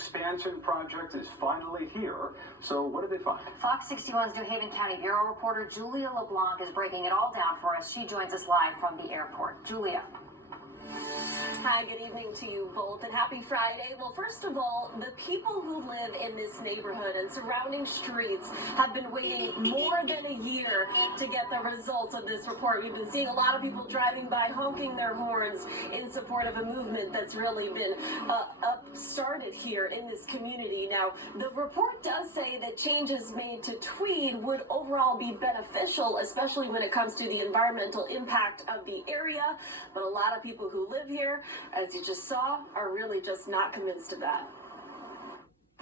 expansion project is finally here. So what did they find? Fox 61's New Haven County Bureau reporter Julia LeBlanc is breaking it all down for us. She joins us live from the airport. Julia. Hi, good evening to you both, and happy Friday. Well, first of all, the people who live in this neighborhood and surrounding streets have been waiting more than a year to get the results of this report. We've been seeing a lot of people driving by honking their horns in support of a movement that's really been started here in this community. Now, the report does say that changes made to Tweed would overall be beneficial, especially when it comes to the environmental impact of the area, but a lot of people who live here, as you just saw, are really just not convinced of that.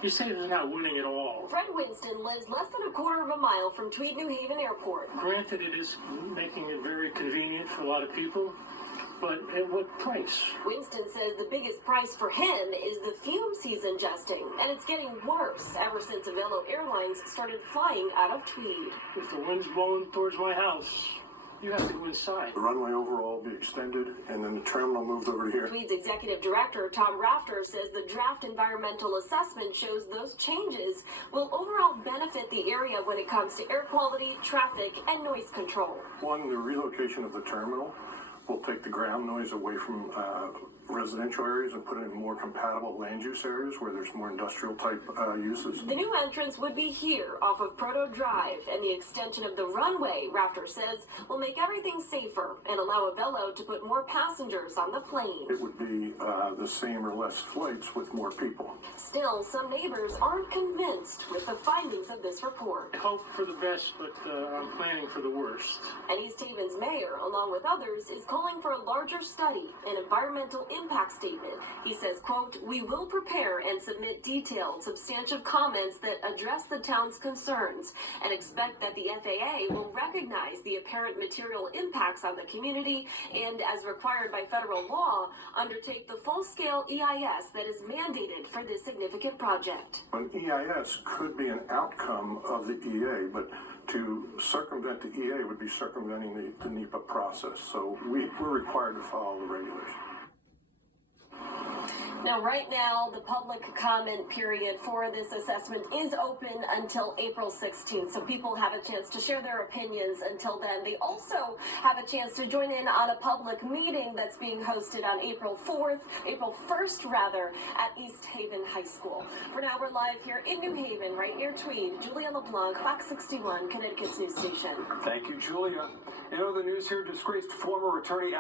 You say they're not winning at all. Fred Winston lives less than a quarter of a mile from Tweed, New Haven Airport. Granted, it is making it very convenient for a lot of people, but at what price? Winston says the biggest price for him is the fumes he's ingesting, and it's getting worse ever since Avelo Airlines started flying out of Tweed. If the wind's blowing towards my house, you have to go inside. The runway overall will be extended, and then the terminal moved over to here. Tweed's executive director, Tom Rafter, says the draft environmental assessment shows those changes will overall benefit the area when it comes to air quality, traffic, and noise control. One, the relocation of the terminal will take the ground noise away from residential areas and put it in more compatible land use areas where there's more industrial type uses. The new entrance would be here off of Proto Drive, and the extension of the runway, Rafter says, will make everything safer and allow Avelo to put more passengers on the plane. It would be the same or less flights with more people. Still, some neighbors aren't convinced with the findings of this report. I hope for the best, but I'm planning for the worst. And East Haven's mayor, along with others, is calling for a larger study, an environmental impact statement. He says, quote, "We will prepare and submit detailed, substantive comments that address the town's concerns and expect that the FAA will recognize the apparent material impacts on the community and, as required by federal law, undertake the full-scale EIS that is mandated for this significant project." An EIS could be an outcome of the EA, but to circumvent the EA would be circumventing the NEPA process. So we're required to follow the regulations. Now, right now, the public comment period for this assessment is open until April 16th, so people have a chance to share their opinions until then. They also have a chance to join in on a public meeting that's being hosted on April 1st, at East Haven High School. For now, we're live here in New Haven, right near Tweed. Julia LeBlanc, Fox 61, Connecticut's news station. Thank you, Julia. In other news here, disgraced former attorney